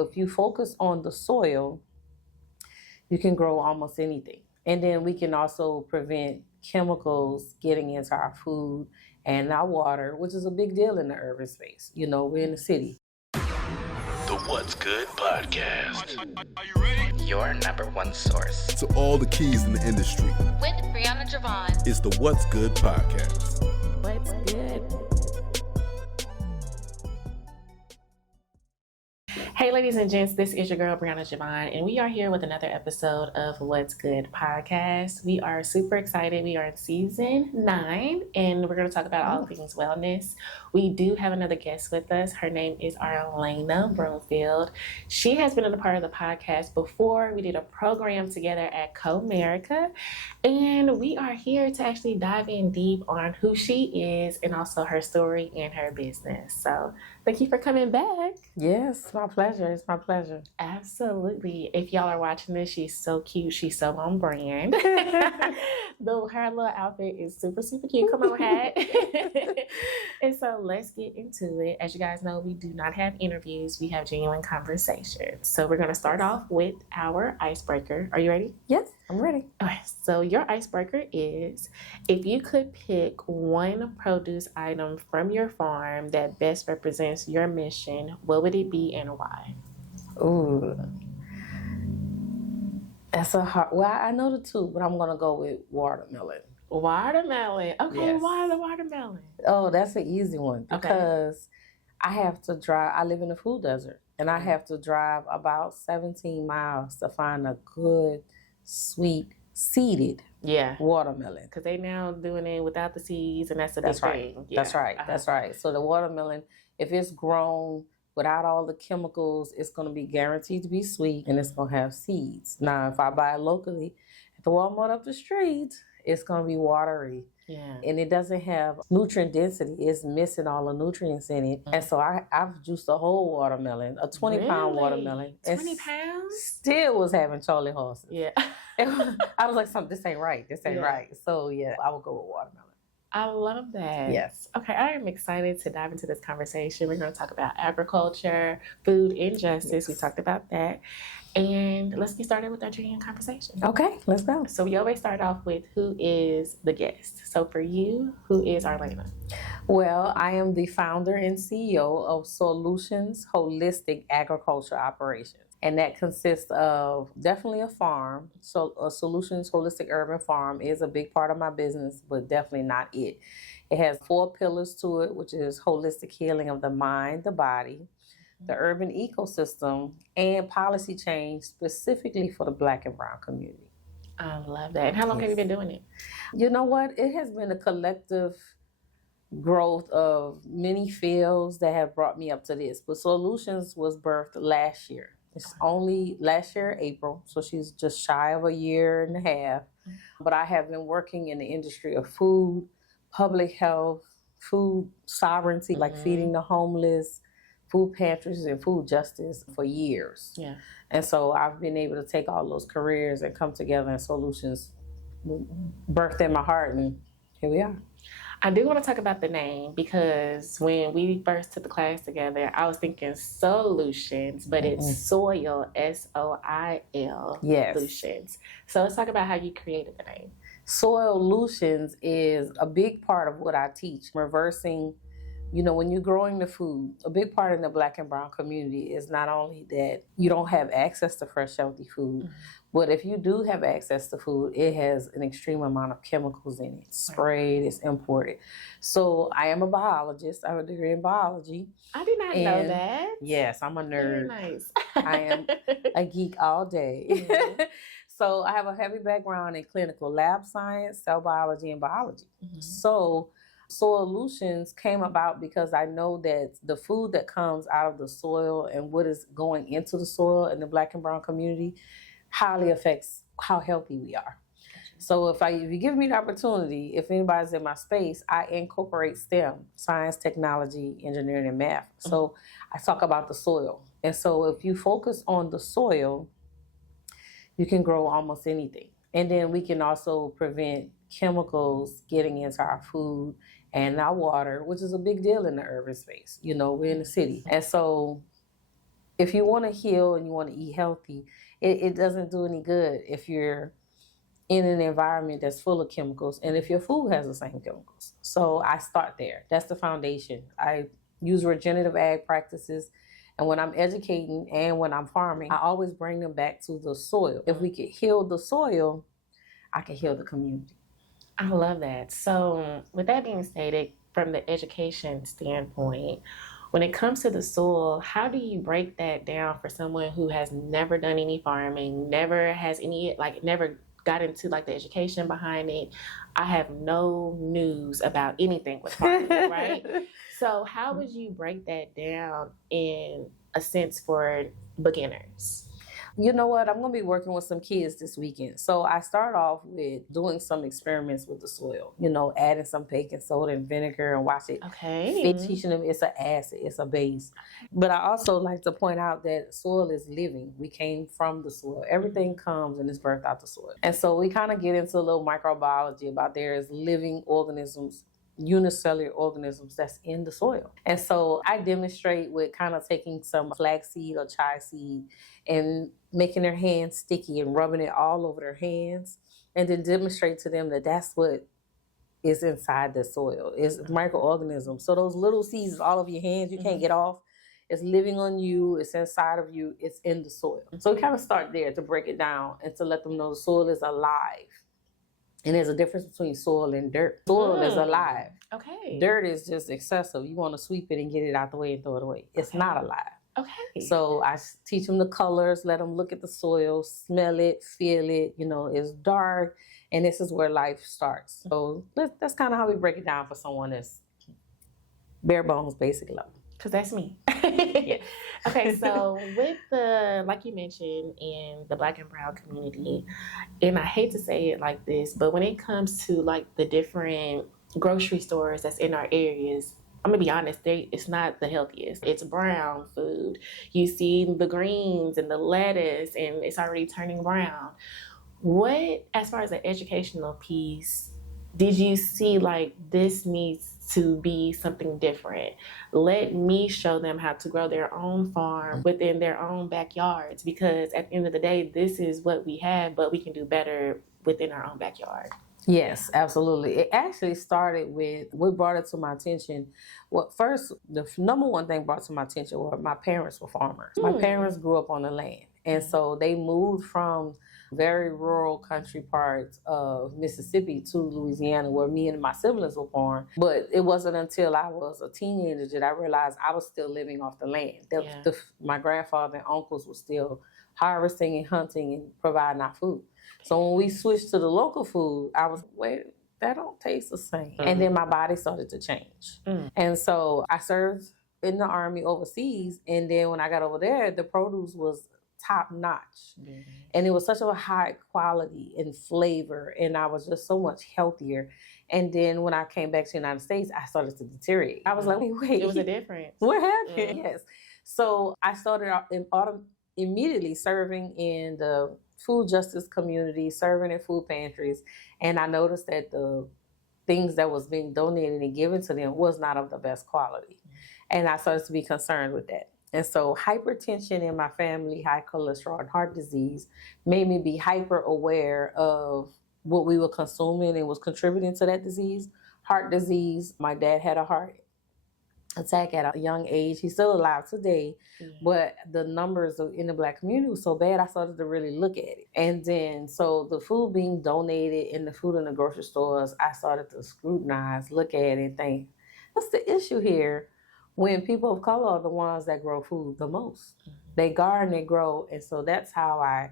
If you focus on the soil, you can grow almost anything. And then we can also prevent chemicals getting into our food and our water, which is a big deal in the urban space. We're in the city. The What's Good Podcast. Are you ready? Your number one source to all the keys in the industry. With Brianna Javon. It's the What's Good Podcast. What's good? Hey, ladies and gents, this is your girl, Brianna Javon, and we are here with another episode of What's Good Podcast. We are super excited. We are in season 9, and we're going to talk about all things wellness. We do have another guest with us. Her name is Arlana Brumfield. She has been a part of the podcast before. We did a program together at Comerica, and we are here to actually dive in deep on who she is and also her story and her business. So thank you for coming back. Yes, my pleasure. It's my pleasure. Absolutely. If y'all are watching this, she's so cute. She's so on brand. Though her little outfit is super, super cute. Come on, hat. And so let's get into it. As you guys know, we do not have interviews. We have genuine conversations. So we're going to start off with our icebreaker. Are you ready? Yes, I'm ready. Okay, so your icebreaker is, if you could pick one produce item from your farm that best represents your mission, what would it be and why? Ooh. That's a hard... Well, I know the two, but I'm going to go with watermelon. Watermelon. Okay, Yes. why the watermelon? Oh, that's an easy one because I have to drive. I live in a food desert, and I have to drive about 17 miles to find a good, sweet, seeded watermelon. Because they now doing it without the seeds, and that's a big right. thing. That's right. That's right. So the watermelon, if it's grown without all the chemicals, it's going to be guaranteed to be sweet, and it's going to have seeds. Now, if I buy it locally at the Walmart up the street, it's going to be watery. Yeah. And it doesn't have nutrient density. It's missing all the nutrients in it. And so I've juiced a whole watermelon, a 20-pound watermelon. 20 pounds? Still was having Charlie horses. Yeah. I was like, this ain't right. This ain't right. So, yeah, I would go with watermelon. I love that. Yes. Okay, I am excited to dive into this conversation. We're going to talk about agriculture, food injustice. Yes. We talked about that. And let's get started with our genuine conversation. Okay, let's go. So we always start off with who is the guest. So for you, who is Arlana? Well, I am the founder and CEO of Soilutions Holistic Agriculture Operations. And that consists of definitely a farm. So a Soilutions Holistic Urban Farm is a big part of my business, but definitely not it. It has 4 pillars to it, which is holistic healing of the mind, the body, the urban ecosystem, and policy change specifically for the Black and Brown community. I love that. And how long have you been doing it? You know what? It has been a collective growth of many fields that have brought me up to this. But Soilutions was birthed last year. It's only last year, April, so she's just shy of a year and a half. But I have been working in the industry of food, public health, food sovereignty, like feeding the homeless, food pantries, and food justice for years. Yeah. And so I've been able to take all those careers and come together in Soilutions, birthed in my heart, and here we are. I do want to talk about the name because when we first took the class together, I was thinking Soilutions, but it's soil, S-O-I-L, Yes. Lutions. So let's talk about how you created the name. Soilutions is a big part of what I teach. Reversing, when you're growing the food, a big part in the Black and Brown community is not only that you don't have access to fresh, healthy food, but if you do have access to food, it has an extreme amount of chemicals in it. It's sprayed, it's imported. So I am a biologist. I have a degree in biology. I did not know that. Yes, I'm a nerd. Very nice. I am a geek all day. So I have a heavy background in clinical lab science, cell biology, and biology. So Soilutions came about because I know that the food that comes out of the soil and what is going into the soil in the Black and Brown community highly affects how healthy we are. So if you give me the opportunity, if anybody's in my space, I incorporate STEM, science, technology, engineering, and math. So I talk about the soil. And so if you focus on the soil, you can grow almost anything. And then we can also prevent chemicals getting into our food and our water, which is a big deal in the urban space. We're in the city. And so If you want to heal and you want to eat healthy, it doesn't do any good if you're in an environment that's full of chemicals and if your food has the same chemicals. So I start there. That's the foundation. I use regenerative ag practices. And when I'm educating and when I'm farming, I always bring them back to the soil. If we could heal the soil, I can heal the community. I love that. So with that being stated, from the education standpoint, when it comes to the soil, how do you break that down for someone who has never done any farming, never got into like the education behind it? I have no news about anything with farming, right? So how would you break that down in a sense for beginners? You know what? I'm going to be working with some kids this weekend. So I start off with doing some experiments with the soil, adding some baking soda and vinegar and watch it. Okay. Teaching them it's an acid, it's a base. But I also like to point out that soil is living. We came from the soil. Everything comes and is birthed out the soil. And so we kind of get into a little microbiology about there is living organisms, unicellular organisms that's in the soil. And so I demonstrate with kind of taking some flaxseed or chia seed and making their hands sticky and rubbing it all over their hands, and then demonstrate to them that that's what is inside the soil, is microorganisms. So those little seeds all over your hands, you can't get off. It's living on you. It's inside of you. It's in the soil. So we kind of start there to break it down and to let them know the soil is alive. And there's a difference between soil and dirt. Soil is alive. Okay. Dirt is just excessive. You want to sweep it and get it out the way and throw it away. It's not alive. Okay. So I teach them the colors, let them look at the soil, smell it, feel it. It's dark, and this is where life starts. So that's kind of how we break it down for someone that's bare bones, basic level. Because that's me. Yeah. Okay, so with like you mentioned, in the Black and Brown community, and I hate to say it like this, but when it comes to like the different grocery stores that's in our areas, I'm gonna be honest, it's not the healthiest. It's brown food. You see the greens and the lettuce, and it's already turning brown. What, as far as the educational piece, did you see like this needs to be something different? Let me show them how to grow their own farm within their own backyards, because at the end of the day, this is what we have, but we can do better within our own backyard. Yes, absolutely. It actually started with what brought it to my attention. Well, first, the number one thing brought to my attention was my parents were farmers. My parents grew up on the land. And so they moved from very rural country parts of Mississippi to Louisiana, where me and my siblings were born. But it wasn't until I was a teenager that I realized I was still living off the land. My grandfather and uncles were still harvesting and hunting and providing our food. So when we switched to the local food, I was, wait, that don't taste the same. And then my body started to change. And so I served in the Army overseas. And then when I got over there, the produce was top notch. And it was such a high quality and flavor. And I was just so much healthier. And then when I came back to the United States, I started to deteriorate. I was like, wait. It was a difference. What happened? Yes. So I started out immediately serving in the food justice community, serving in food pantries. And I noticed that the things that was being donated and given to them was not of the best quality. And I started to be concerned with that. And so hypertension in my family, high cholesterol and heart disease made me be hyper aware of what we were consuming and was contributing to that disease. Heart disease, my dad had a heart attack at a young age. He's still alive today, but the numbers in the Black community was so bad, I started to really look at it. And then, so the food being donated and the food in the grocery stores, I started to scrutinize, look at it, and think, what's the issue here? When people of color are the ones that grow food the most. They garden, they grow, and so that's how I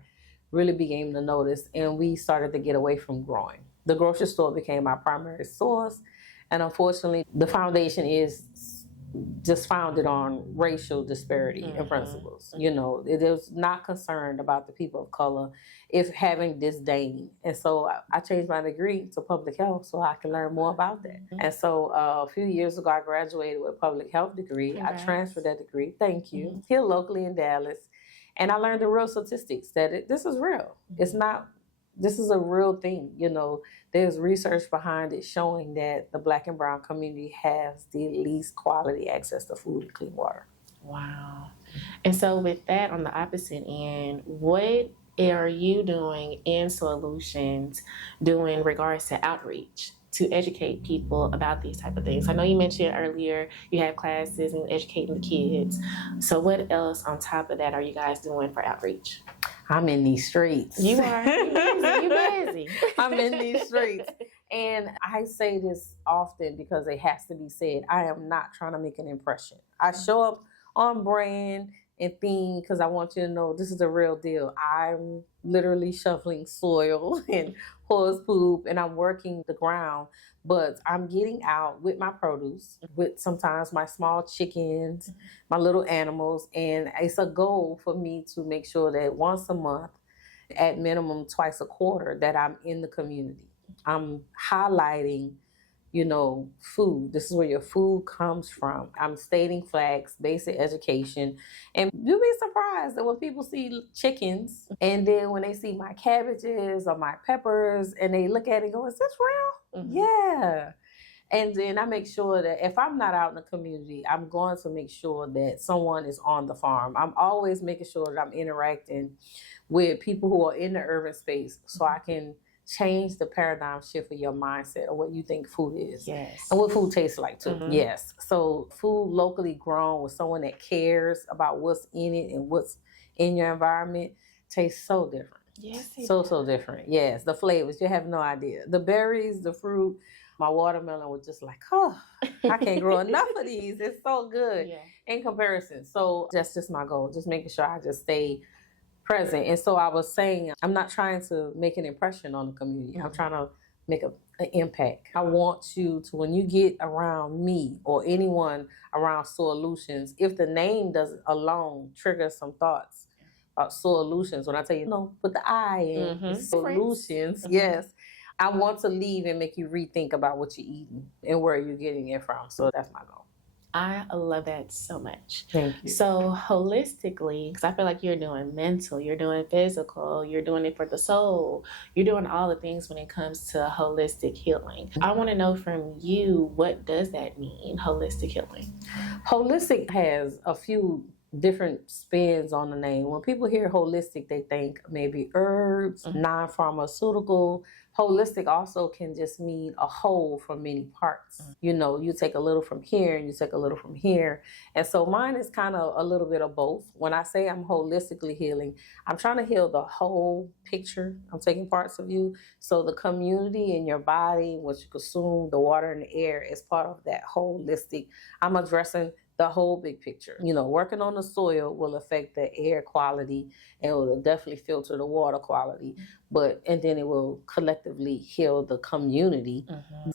really began to notice, and we started to get away from growing. The grocery store became our primary source, and unfortunately, the foundation is just founded on racial disparity and principles. It is not concerned about the people of color if having disdain. And so I changed my degree to public health so I can learn more about that. And so a few years ago, I graduated with a public health degree. Congrats. I transferred that degree, thank you, here locally in Dallas. And I learned the real statistics that this is real. This is a real thing. There's research behind it showing that the Black and brown community has the least quality access to food and clean water. Wow. And so with that on the opposite end, what are you doing in Soilutions doing regards to outreach to educate people about these type of things? I know you mentioned earlier you have classes and educating the kids. So what else on top of that are you guys doing for outreach? I'm in these streets. You are. You busy. I'm in these streets. And I say this often because it has to be said. I am not trying to make an impression. I show up on brand and theme because I want you to know this is the real deal. I'm literally shoveling soil and horse poop, and I'm working the ground, but I'm getting out with my produce, with sometimes my small chickens, my little animals, and it's a goal for me to make sure that once a month, at minimum twice a quarter, that I'm in the community. I'm highlighting, food. This is where your food comes from. I'm stating facts, basic education. And you'll be surprised that when people see chickens and then when they see my cabbages or my peppers and they look at it and go, is this real? Mm-hmm. Yeah. And then I make sure that if I'm not out in the community, I'm going to make sure that someone is on the farm. I'm always making sure that I'm interacting with people who are in the urban space so I can change the paradigm shift of your mindset of what you think food is. Yes. And what food tastes like too. Mm-hmm. Yes. So food locally grown with someone that cares about what's in it and what's in your environment tastes so different. Yes. So different. Yes. The flavors, you have no idea. The berries, the fruit, my watermelon was just like, oh, I can't grow enough of these. It's so good in comparison. So that's just my goal, just making sure I just stay present. And so I was saying, I'm not trying to make an impression on the community. I'm trying to make an impact. I want you to, when you get around me or anyone around Soilutions, if the name doesn't alone trigger some thoughts about Soilutions, when I tell you, no, put the I in, Soilutions, yes, I want to leave and make you rethink about what you're eating and where you're getting it from. So that's my goal. I love that so much. Thank you. So holistically, because I feel like you're doing mental, you're doing physical, you're doing it for the soul, you're doing all the things when it comes to holistic healing. I want to know from you, what does that mean, holistic healing? Holistic has a few different spins on the name. When people hear holistic, they think maybe herbs, non-pharmaceutical. Holistic also can just mean a whole from many parts. You take a little from here and you take a little from here. And so mine is kind of a little bit of both. When I say I'm holistically healing, I'm trying to heal the whole picture. I'm taking parts of you. So the community in your body, what you consume, the water and the air is part of that holistic. I'm addressing the whole big picture. Working on the soil will affect the air quality and it will definitely filter the water quality, and then it will collectively heal the community.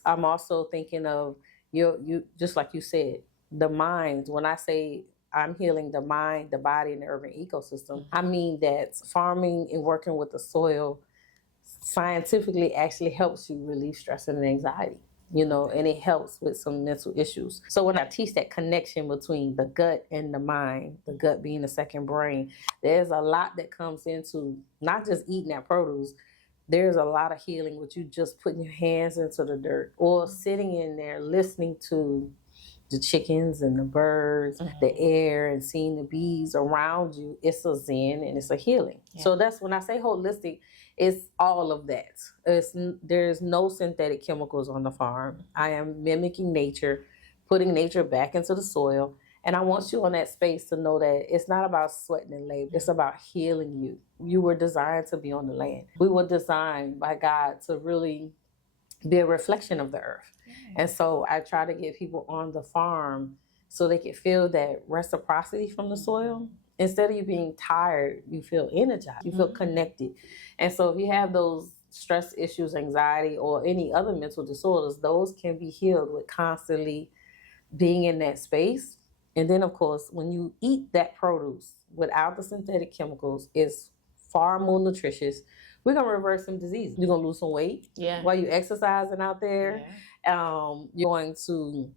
I'm also thinking of you just like you said, the mind. When I say I'm healing the mind, the body, and the urban ecosystem, I mean that farming and working with the soil scientifically actually helps you relieve stress and anxiety. And it helps with some mental issues. So when I teach that connection between the gut and the mind, the gut being the second brain, there's a lot that comes into not just eating that produce. There's a lot of healing with you just putting your hands into the dirt or sitting in there listening to the chickens and the birds, the air, and seeing the bees around you. It's a zen and it's a healing. Yeah. So that's when I say holistic, it's all of that. There's no synthetic chemicals on the farm. I am mimicking nature, putting nature back into the soil. And I want you on that space to know that it's not about sweating and labor. It's about healing you. You were designed to be on the land. We were designed by God to really be a reflection of the earth. And so I try to get people on the farm so they can feel that reciprocity from the soil. Instead of you being tired, you feel energized, you feel connected. And so if you have those stress issues, anxiety, or any other mental disorders, those can be healed with constantly being in that space. And then, of course, when you eat that produce without the synthetic chemicals, it's far more nutritious. We're going to reverse some diseases. You're going to lose some weight while you're exercising out there. You're going to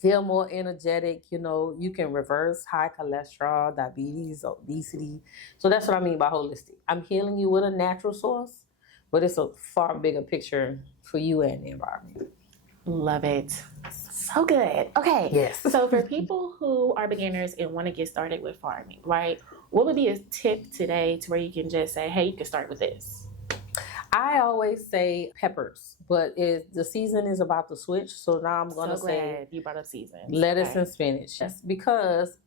feel more energetic. You can reverse high cholesterol, diabetes, obesity. So that's what I mean by holistic. I'm healing you with a natural source, but it's a far bigger picture for you and the environment. Love it. So good. Okay. Yes. So for people who are beginners and want to get started with farming, right? What would be a tip today to where you can just say, hey, you can start with this? I always say peppers, but the season is about to switch. So now I'm going to say you brought up seasons. lettuce and spinach. Yes, because,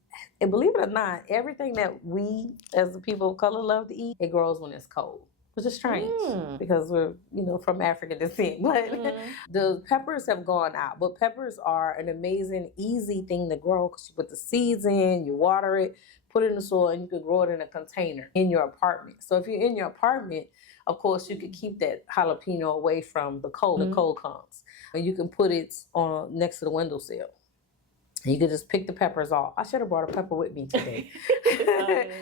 and believe it or not, everything that we as the people of color love to eat, it grows when it's cold. Which is strange because we're, from African descent. But the peppers have gone out. But peppers are an amazing, easy thing to grow because you put the seeds in, you water it, put it in the soil, and you can grow it in a container in your apartment. So if you're in your apartment, of course, you could keep that jalapeno away from the cold. The cold comes. And you can put it on next to the windowsill. You could just pick the peppers off. I should have brought a pepper with me today.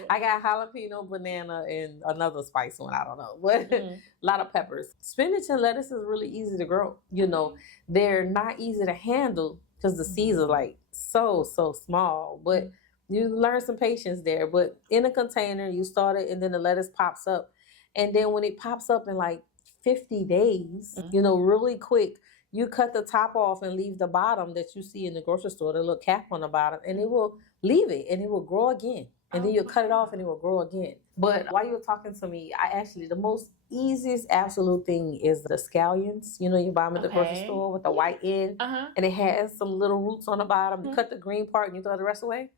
I got jalapeno, banana, and another spice one. I don't know. But a lot of peppers. Spinach and lettuce is really easy to grow. They're not easy to handle because the seeds are like so small. But you learn some patience there. But in a container, you start it, and then the lettuce pops up. And then when it pops up in like 50 days, really quick, you cut the top off and leave the bottom that you see in the grocery store, the little cap on the bottom, and it will leave it and it will grow again. And then you cut it off and it will grow again. But while you were talking to me, the most easiest absolute thing is the scallions. You buy them at the grocery store with the white end, and it has some little roots on the bottom. You cut the green part and you throw the rest away.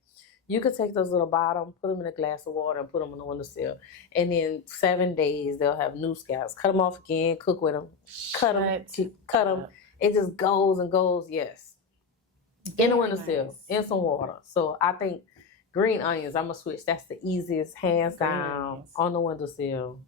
You could take those little bottom, put them in a glass of water, and put them on the windowsill. And in 7 days, they'll have new scallops. Cut them off again, cook with them, cut them. It just goes and goes, yes. In the windowsill, in some water. So I think green onions, I'm going to switch. That's the easiest, hands down, on the windowsill.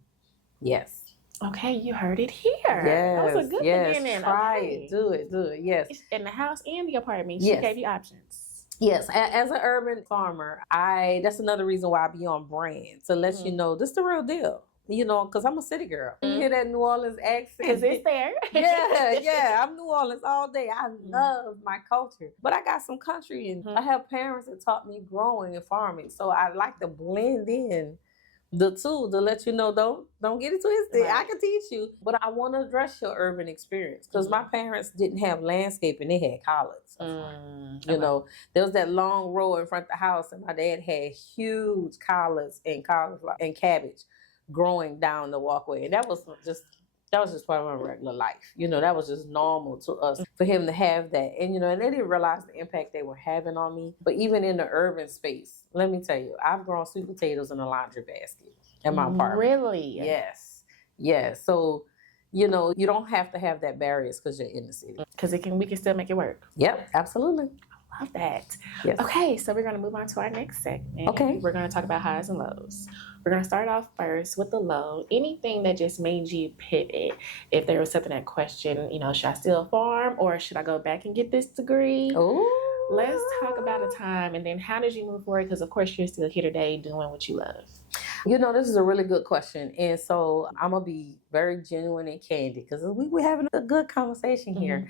Yes. Okay, you heard it here. Yes, that was a good beginning. Try it. Do it. Yes. In the house and the apartment, she gave you options. Yes, as an urban farmer, that's another reason why I be on brand, to let you know this is the real deal. Because I'm a city girl. You hear that New Orleans accent? Because it's there. yeah. I'm New Orleans all day. I love my culture. But I got some country, and I have parents that taught me growing and farming. So I like to blend in the two to let you know, don't get it twisted. Right. I can teach you. But I want to address your urban experience because my parents didn't have landscaping. They had collards. There was that long row in front of the house, and my dad had huge collards and cauliflower and cabbage growing down the walkway. And that was just part of my regular life. That was just normal to us for him to have that. And, and they didn't realize the impact they were having on me. But even in the urban space, let me tell you, I've grown sweet potatoes in a laundry basket in my apartment. Really? Yes. So, you don't have to have that barriers because you're in the city. Because we can still make it work. Yep, absolutely. Love that. Yes. Okay, so we're going to move on to our next segment. Okay. We're going to talk about highs and lows. We're going to start off first with the low. Anything that just made you pivot. If there was something that questioned, should I still farm or should I go back and get this degree? Ooh. Let's talk about a time, and then how did you move forward? Because, of course, you're still here today doing what you love. This is a really good question. And so I'm going to be very genuine and candid because we're having a good conversation here.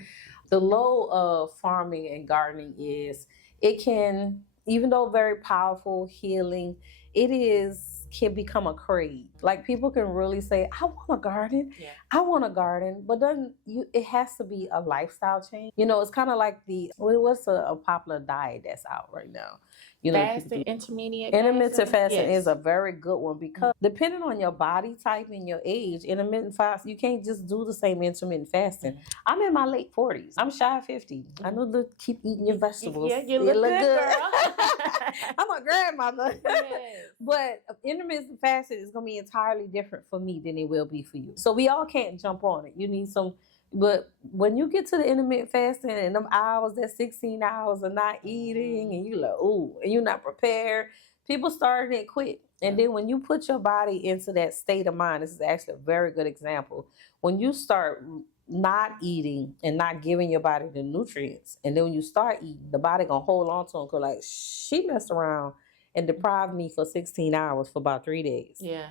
The low of farming and gardening is it can, even though very powerful, healing, can become a crave. Like people can really say, I want a garden. Yeah. I want a garden. But then it has to be a lifestyle change. It's kind of like what's a popular diet that's out right now? Fasting, intermittent fasting is a very good one because depending on your body type and your age, intermittent fasting, you can't just do the same intermittent fasting. I'm in my late 40s. I'm shy of 50. I know to keep eating your vegetables. Yeah, you look good, girl. I'm a grandmother. Yes. But intermittent fasting is going to be entirely different for me than it will be for you. So we all can't jump on it. You need some. But when you get to the intermittent fasting and them hours, that 16 hours of not eating, and you like, ooh, and you're not prepared, people starting to quit. And then when you put your body into that state of mind, this is actually a very good example. When you start not eating and not giving your body the nutrients, and then when you start eating, the body gonna hold on to them because like, she messed around and deprived me for 16 hours for about 3 days. Yeah.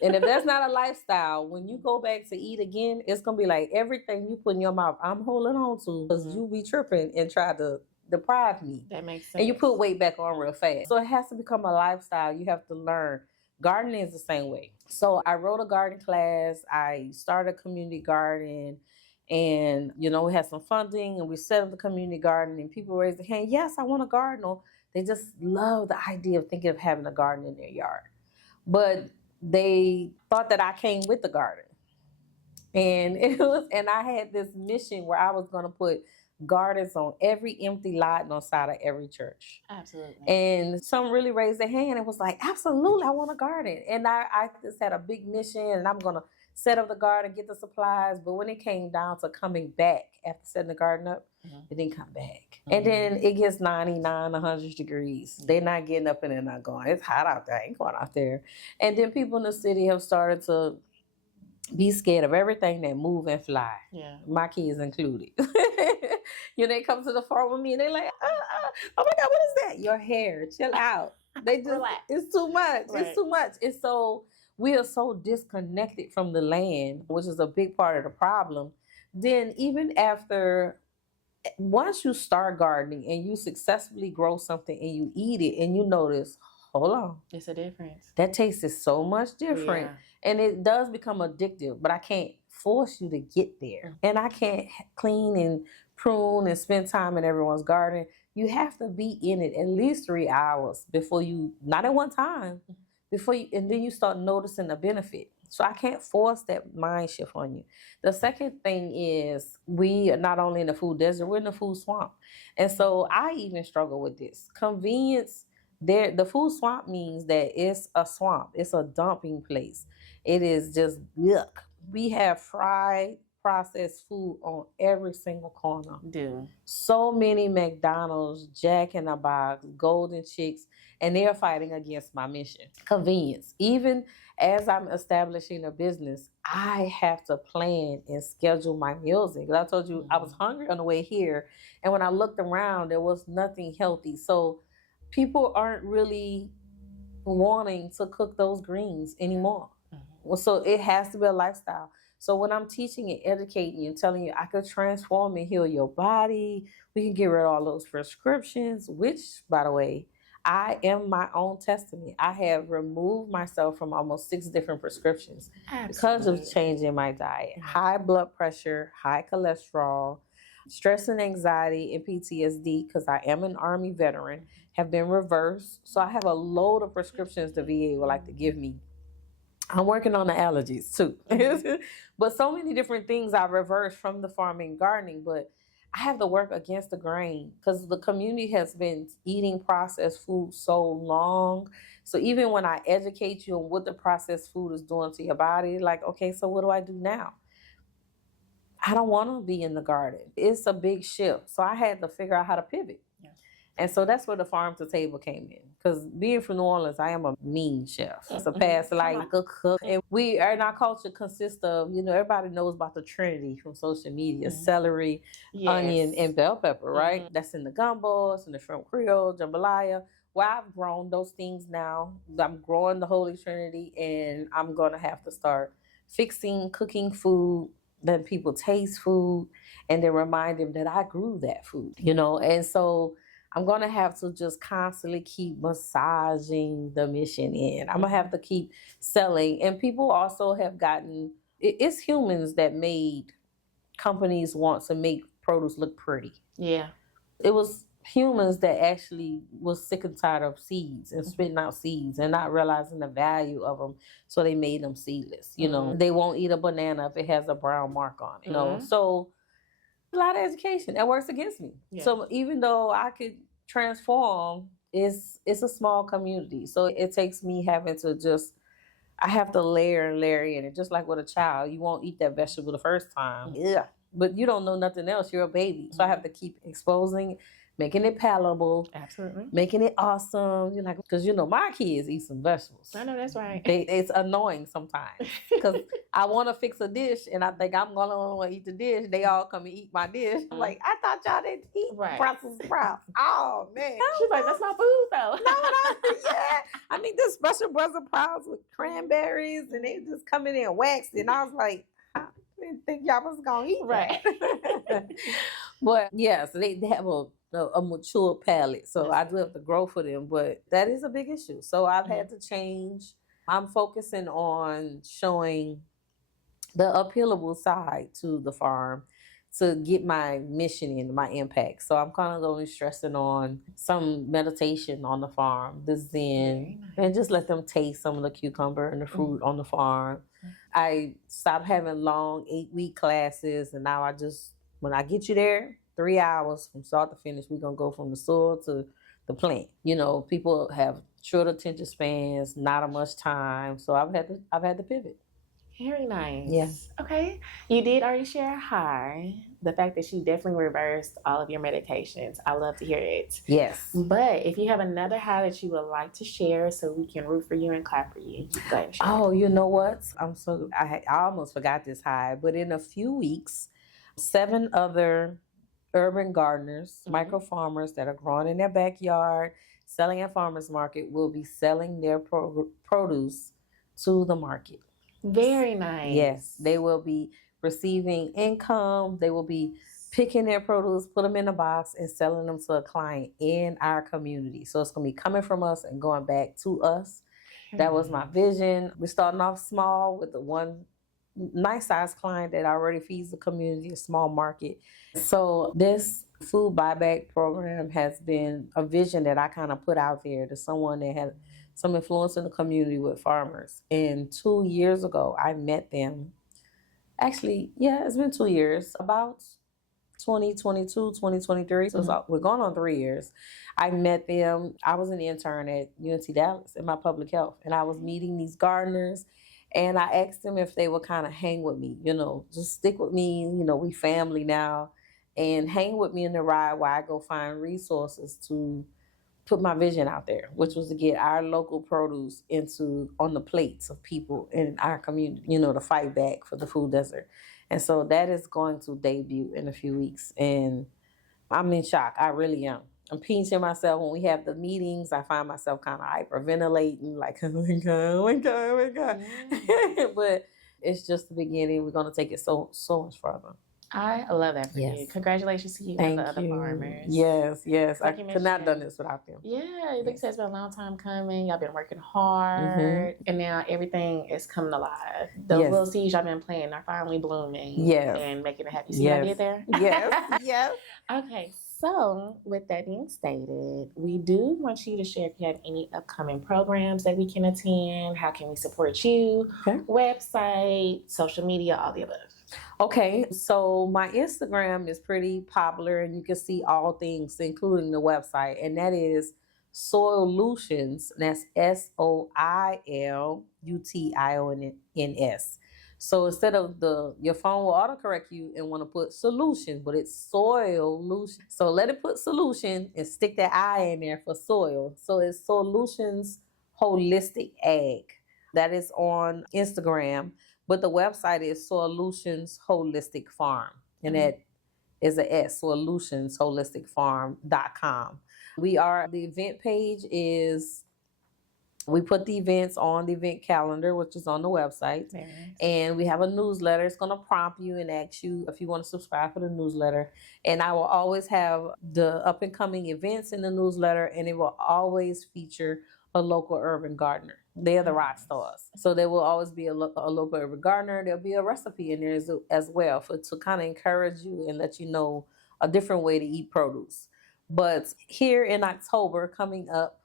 And if that's not a lifestyle, when you go back to eat again, it's going to be like everything you put in your mouth, I'm holding on to because you be tripping and try to deprive me. That makes sense. And you put weight back on real fast. So it has to become a lifestyle. You have to learn. Gardening is the same way. So I wrote a garden class. I started a community garden. And, we had some funding and we set up the community garden and people raised their hand. Yes, I want a garden. Or they just love the idea of thinking of having a garden in their yard. But they thought that I came with the garden. And I had this mission where I was going to put gardens on every empty lot and on side of every church. Absolutely. And some really raised their hand and was like, absolutely, I want a garden. And I just had a big mission and I'm going to set up the garden, get the supplies. But when it came down to coming back after setting the garden up, it didn't come back. And then it gets 99, 100 degrees. They're not getting up and they're not going. It's hot out there. I ain't going out there. And then people in the city have started to be scared of everything that move and fly. Yeah. My kids included. They come to the farm with me and they're like, oh my God, what is that? Your hair, chill out. They just, Relax. It's too much. Right. It's too much. It's so, we are so disconnected from the land, which is a big part of the problem. Then even once you start gardening and you successfully grow something and you eat it and you notice, hold on. It's a difference. That taste is so much different. Yeah. And it does become addictive, but I can't force you to get there. And I can't clean and prune and spend time in everyone's garden. You have to be in it at least 3 hours before you, not at one time, and then you start noticing the benefit. So I can't force that mind shift on you. The second thing is we are not only in the food desert, we're in the food swamp. And so I even struggle with this. Convenience, the food swamp means that it's a swamp. It's a dumping place. It is just yuck. We have fried, processed food on every single corner. Dude. So many McDonald's, Jack in the Box, Golden Chicks, and they're fighting against my mission. Convenience. Even as I'm establishing a business, I have to plan and schedule my meals in. Because I told you I was hungry on the way here, and when I looked around, there was nothing healthy. So people aren't really wanting to cook those greens anymore. Well, so it has to be a lifestyle. So when I'm teaching and educating you and telling you I could transform and heal your body, we can get rid of all those prescriptions, which, by the way, I am my own testament. I have removed myself from almost 6 different prescriptions because of changing my diet. High blood pressure, high cholesterol, stress and anxiety and PTSD, because I am an Army veteran, have been reversed. So I have a load of prescriptions the VA would like to give me. I'm working on the allergies too. But so many different things I reversed from the farming gardening, but I have to work against the grain because the community has been eating processed food so long. So even when I educate you on what the processed food is doing to your body, like, okay, so what do I do now? I don't want to be in the garden. It's a big shift. So I had to figure out how to pivot. And so that's where the farm to table came in. Because being from New Orleans, I am a mean chef. It's a past life, a cook. And in our culture consists of, everybody knows about the Trinity from social media, celery, onion, and bell pepper, right? That's in the gumbo, it's in the shrimp creole, jambalaya. Well, I've grown those things now. I'm growing the Holy Trinity, and I'm going to have to start cooking food, letting people taste food, and then remind them that I grew that food, And so I'm going to have to just constantly keep massaging the mission in. I'm going to have to keep selling. And people also have it's humans that made companies want to make produce look pretty. Yeah. It was humans that actually was sick and tired of seeds and spitting out seeds and not realizing the value of them. So they made them seedless. They won't eat a banana if it has a brown mark on it. So a lot of education that works against me. Yeah. So even though I could transform, it's a small community. So it takes me having to I have to layer and layer in it. Just like with a child, you won't eat that vegetable the first time. Yeah. But you don't know nothing else. You're a baby. So I have to keep exposing, making it palatable. Absolutely. Making it awesome. Because my kids eat some vegetables. I know that's right. It's annoying sometimes. Because I want to fix a dish and I think I'm going to want to eat the dish. They all come and eat my dish. I'm like, I thought y'all didn't eat Brussels sprouts. Oh, man. She's like, that's my food, though. I mean, this special Brussels sprouts with cranberries and they just come in there and waxed. And I was like, I didn't think y'all was going to eat that. But, yeah, so they have a mature palate. So I do have to grow for them, but that is a big issue. So I've had to change. I'm focusing on showing the appealable side to the farm to get my mission in, my impact. So I'm kind of going to be stressing on some meditation on the farm, the zen, and just let them taste some of the cucumber and the fruit on the farm. I stopped having long 8-week classes, and now when I get you there, 3 hours from start to finish, we're going to go from the soil to the plant. People have short attention spans, not much time. So I've had to pivot. Very nice. Yeah. Okay. You did already share a high. The fact that you definitely reversed all of your medications. I love to hear it. Yes. But if you have another high that you would like to share so we can root for you and clap for you, go ahead and share. Oh, you know what? I almost forgot this high, but in a few weeks, 7 other urban gardeners, micro farmers that are growing in their backyard, selling at farmers market, will be selling their produce to the market. Very nice. Yes, they will be receiving income. They will be picking their produce, put them in a box, and selling them to a client in our community. So it's going to be coming from us and going back to us. That was my vision. We're starting off small with the one nice size client that already feeds the community, a small market. So this food buyback program has been a vision that I kind of put out there to someone that had some influence in the community with farmers. And 2 years ago, I met them. Actually, yeah, it's been 2 years, about 2022, 2023. So we're going on 3 years. I met them. I was an intern at UNT Dallas in my public health, and I was meeting these gardeners. And I asked them if they would kind of hang with me, just stick with me. We family now, and hang with me in the ride while I go find resources to put my vision out there, which was to get our local produce on the plates of people in our community, to fight back for the food desert. And so that is going to debut in a few weeks. And I'm in shock. I really am. I'm pinching myself when we have the meetings. I find myself kind of hyperventilating, like, oh my God, oh my God, oh my God. But it's just the beginning. We're going to take it so much further. I love that for you. Congratulations to you and the other farmers. Yes. I could not have done this without them. Yeah, like you said, it's been a long time coming. Y'all been working hard, and now everything is coming alive. Those little seeds y'all been planting are finally blooming and making it happen. See what I did there? Yes. Okay, so with that being stated, we do want you to share if you have any upcoming programs that we can attend. How can we support you? Okay. Website, social media, all the above. Okay, so my Instagram is pretty popular, and you can see all things, including the website, and that is Soilutions. That's Soilutions. So instead of your phone will autocorrect you and want to put solutions, but it's Soilutions. So let it put solution and stick that I in there for soil. So it's Soilutions Holistic Ag. That is on Instagram. But the website is Soilutions Holistic Farm. And that is a S, solutionsholisticfarm.com. The event page is, we put the events on the event calendar, which is on the website. Nice. And we have a newsletter. It's going to prompt you and ask you if you want to subscribe for the newsletter. And I will always have the up and coming events in the newsletter, and it will always feature a local urban gardener. They're the rock stars. So there will always be a local urban gardener. There'll be a recipe in there as well to kind of encourage you and let you know a different way to eat produce. But here in October, coming up,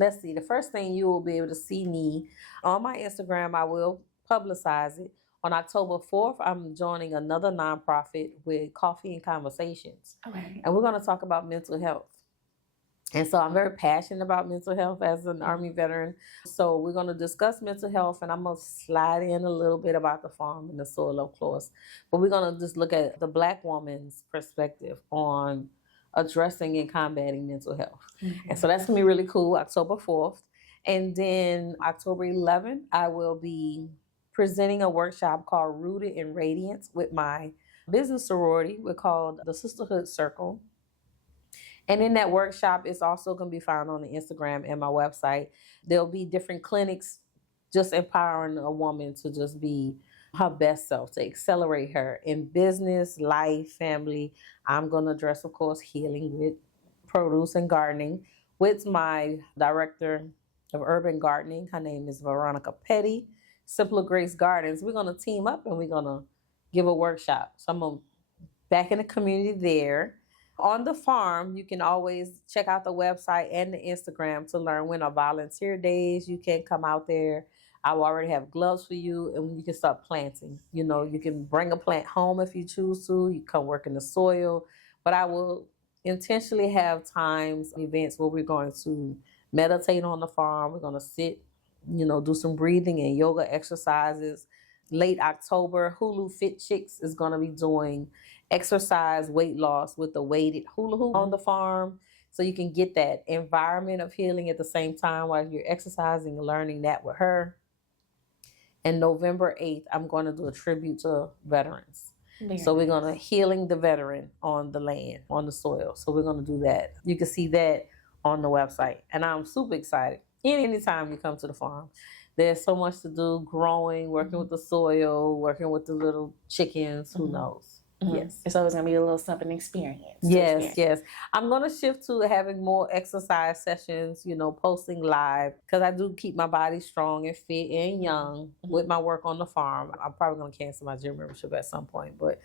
let's see, the first thing you will be able to see me on my Instagram, I will publicize it. On October 4th, I'm joining another nonprofit with Coffee and Conversations. Okay. And we're going to talk about mental health. And so I'm very passionate about mental health as an Army veteran. So we're going to discuss mental health, and I'm going to slide in a little bit about the farm and the soil, of course. But we're going to just look at the Black woman's perspective on addressing and combating mental health. Mm-hmm. And so that's going to be really cool, October 4th. And then October 11th, I will be presenting a workshop called Rooted in Radiance with my business sorority. We're called the Sisterhood Circle. And in that workshop, it's also going to be found on the Instagram and my website. There'll be different clinics just empowering a woman to just be her best self, to accelerate her in business, life, family. I'm going to address, of course, healing with produce and gardening with my director of urban gardening. Her name is Veronica Petty, Simpler Grace Gardens. We're going to team up and we're going to give a workshop. So I'm going to back in the community there. On the farm, you can always check out the website and the Instagram to learn when are volunteer days. You can come out there. I will already have gloves for you, and you can start planting. You know, you can bring a plant home if you choose to. You come work in the soil. But I will intentionally have times, events where we're going to meditate on the farm. We're going to sit, you know, do some breathing and yoga exercises. Late October, Hulu Fit Chicks is going to be doing exercise weight loss with the weighted hula hoop on the farm. So you can get that environment of healing at the same time while you're exercising and learning that with her. And November 8th, I'm going to do a tribute to veterans. So we're going to healing the veteran on the land, on the soil. So we're going to do that. You can see that on the website. And I'm super excited. Anytime you come to the farm, there's so much to do, growing, working with the soil, working with the little chickens, who knows. Yes. It's always going to be a little something experience. Yes. I'm going to shift to having more exercise sessions, you know, posting live, because I do keep my body strong and fit and young with my work on the farm. I'm probably going to cancel my gym membership at some point, but,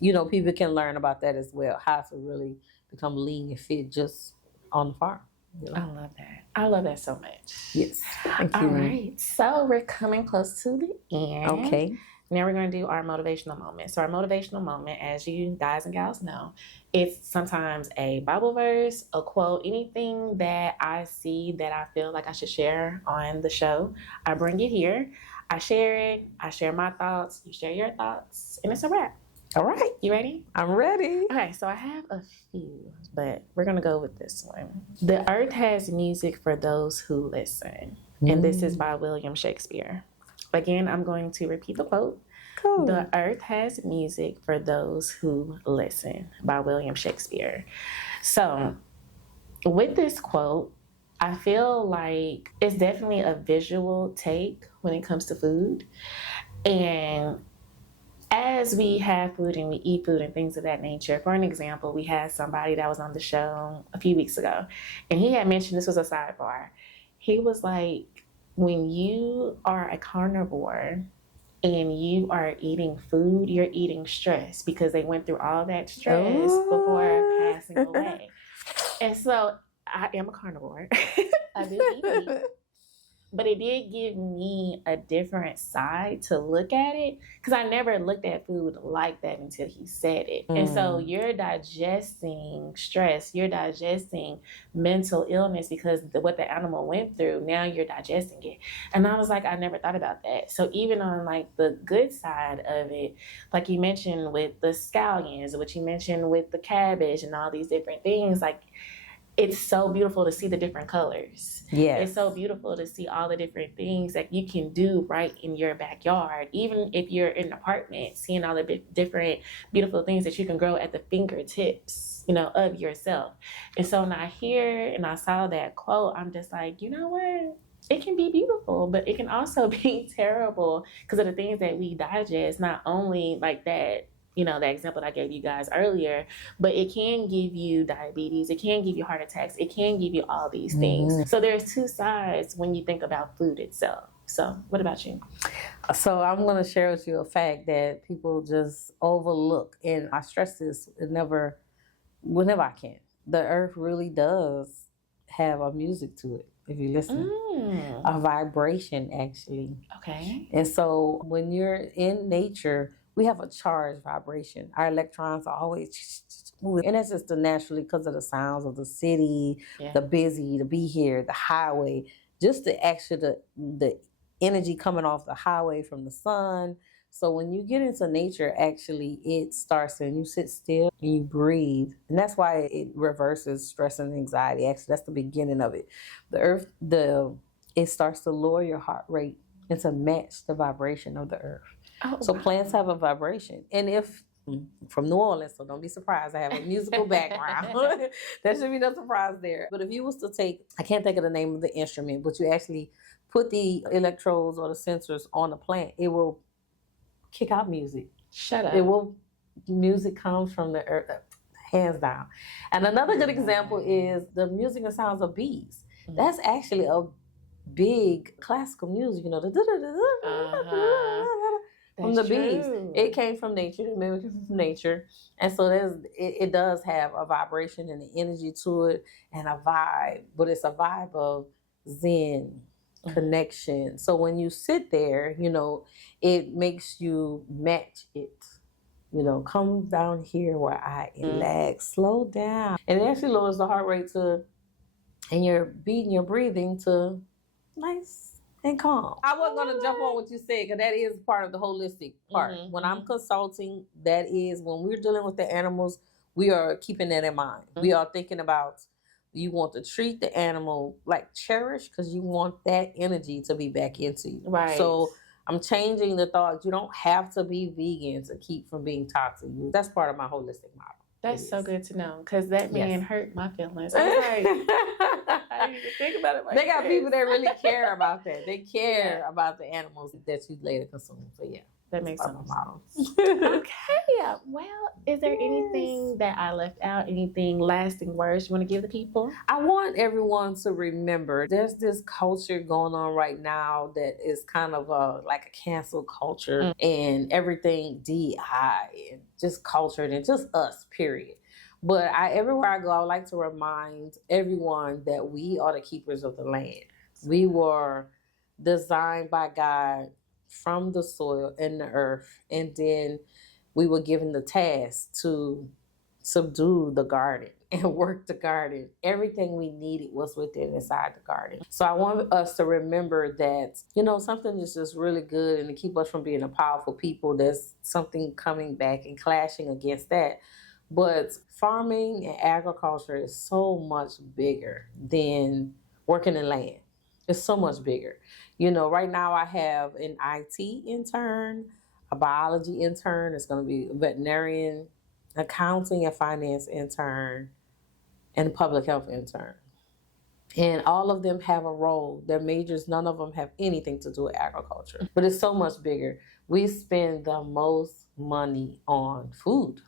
you know, people can learn about that as well, how to really become lean and fit just on the farm. You know? I love that. I love that so much. Yes. Thank you. All right. So we're coming close to the end. Okay. Now we're going to do our motivational moment. So our motivational moment, as you guys and gals know, it's sometimes a Bible verse, a quote, anything that I see that I feel like I should share on the show. I bring it here. I share it. I share my thoughts. You share your thoughts. And it's a wrap. All right. You ready? I'm ready. Okay, so I have a few, but we're going to go with this one. The earth has music for those who listen. And this is by William Shakespeare. Again, I'm going to repeat the quote. Cool. The earth has music for those who listen by William Shakespeare. So with this quote, I feel like it's definitely a visual take when it comes to food. And as we have food and we eat food and things of that nature, for an example, we had somebody that was on the show a few weeks ago, and he had mentioned, this was a sidebar, he was like, when you are a carnivore and you are eating food, you're eating stress because they went through all that stress before passing away. And so I am a carnivore. I do eat meat. But it did give me a different side to look at it, because I never looked at food like that until he said it. And so you're digesting stress, you're digesting mental illness because what the animal went through, now you're digesting it. And I was like, I never thought about that. So even on like the good side of it, like you mentioned with the scallions, what you mentioned with the cabbage and all these different things, like, it's so beautiful to see the different colors. Yes. It's so beautiful to see all the different things that you can do right in your backyard. Even if you're in an apartment, seeing all the different beautiful things that you can grow at the fingertips, you know, of yourself. And so when I hear and I saw that quote, I'm just like, you know what? It can be beautiful, but it can also be terrible because of the things that we digest, not only like that, you know, the example that I gave you guys earlier, but it can give you diabetes, it can give you heart attacks, it can give you all these things. So there's two sides when you think about food itself. So what about you? So I'm going to share with you a fact that people just overlook, and I stress this whenever I can. The earth really does have a music to it, if you listen. A vibration, actually. Okay. And so when you're in nature, we have a charged vibration. Our electrons are always moving. And that's just naturally because of the sounds of the city, the busy, the be here, the highway, just the energy coming off the highway from the sun. So when you get into nature, actually, it starts and you sit still and you breathe. And that's why it reverses stress and anxiety. Actually, that's the beginning of it. The earth, it starts to lower your heart rate and to match the vibration of the earth. So plants have a vibration. And if, from New Orleans, so don't be surprised, I have a musical background. There should be no surprise there. But if you was to take, I can't think of the name of the instrument, but you actually put the electrodes or the sensors on the plant, it will kick out music. Shut up. Music comes from the earth, hands down. And another good example is the music and sounds of bees. That's actually a big classical music, you know, from the bees. It came from nature. The mimic came from nature. And so it does have a vibration and an energy to it and a vibe, but it's a vibe of Zen, connection. So when you sit there, it makes you match it. Come down here where I relax, slow down. And it actually lowers the heart rate and your breathing to nice and calm. I wasn't going to jump on what you said because that is part of the holistic part. When I'm consulting, that is when we're dealing with the animals, we are keeping that in mind. We are thinking about you want to treat the animal like cherish because you want that energy to be back into you. Right. So I'm changing the thought. You don't have to be vegan to keep from being toxic. That's part of my holistic model. That's so good to know because that man hurt my feelings. I was like, I didn't even think about it like They got people that really care about that. They care about the animals that you later consume. So yeah. That makes sense. Okay. Well, is there anything that I left out? Anything lasting words you want to give the people? I want everyone to remember there's this culture going on right now that is kind of like a cancel culture and everything DI and just cultured and just us, period. But everywhere I go, I would like to remind everyone that we are the keepers of the land. We were designed by God from the soil and the earth, and then we were given the task to subdue the garden and work the garden. Everything we needed was within inside the garden. So I want us to remember that, something is just really good and to keep us from being a powerful people, there's something coming back and clashing against that. But farming and agriculture is so much bigger than working in land. It's so much bigger. Right now I have an IT intern, a biology intern. It's going to be a veterinarian, accounting and finance intern, and a public health intern. And all of them have a role. Their majors, none of them have anything to do with agriculture. But it's so much bigger. We spend the most money on food.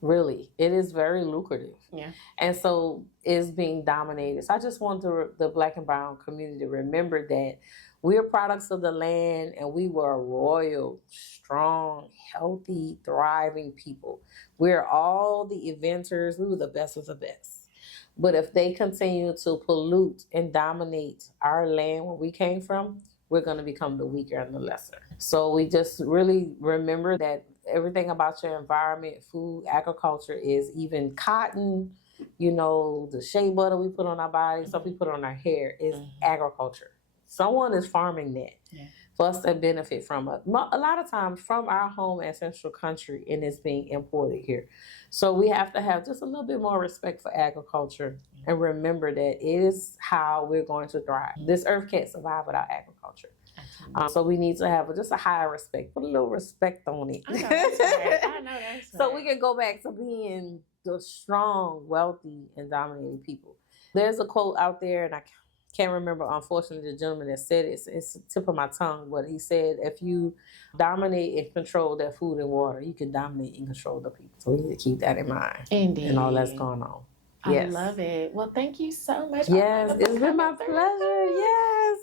Really, it is very lucrative. Yeah. And so it's being dominated. So I just want the Black and brown community to remember that we are products of the land and we were royal, strong, healthy, thriving people. We're all the inventors. We were the best of the best. But if they continue to pollute and dominate our land where we came from, we're going to become the weaker and the lesser. So we just really remember that everything about your environment, food, agriculture is even cotton, the shea butter we put on our bodies, some we put on our hair is agriculture. Someone is farming that for us to benefit from it. A lot of times from our home ancestral country and it's being imported here. So we have to have just a little bit more respect for agriculture and remember that it is how we're going to thrive. This earth can't survive without agriculture. So we need to have just a higher respect, put a little respect on it. I know that's right. So we can go back to being the strong, wealthy, and dominating people. There's a quote out there, and I can't remember, unfortunately, the gentleman that said it. It's the tip of my tongue, but he said, if you dominate and control that food and water, you can dominate and control the people. So we need to keep that in mind. Indeed. And all that's going on. I love it. Well, thank you so much. Yes, it's been my pleasure. Yes.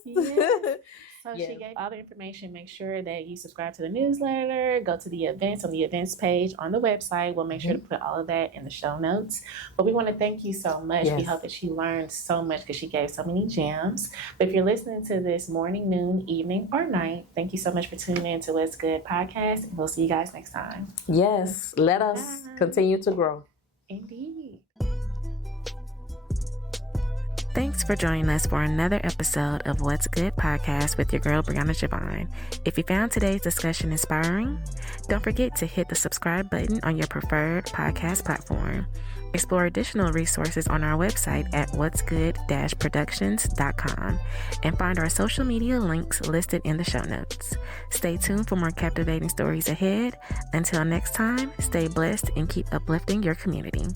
So she gave all the information. Make sure that you subscribe to the newsletter, go to the events on the events page on the website. We'll make sure to put all of that in the show notes. But we want to thank you so much. We hope that you learned so much because she gave so many gems. But if you're listening to this morning, noon, evening, or night, thank you so much for tuning in to What's Good Podcast. And we'll see you guys next time. Yes. Let us continue to grow. Indeed. Thanks for joining us for another episode of What's Good Podcast with your girl, Brianna Javon. If you found today's discussion inspiring, don't forget to hit the subscribe button on your preferred podcast platform. Explore additional resources on our website at whatsgood-productions.com and find our social media links listed in the show notes. Stay tuned for more captivating stories ahead. Until next time, stay blessed and keep uplifting your community.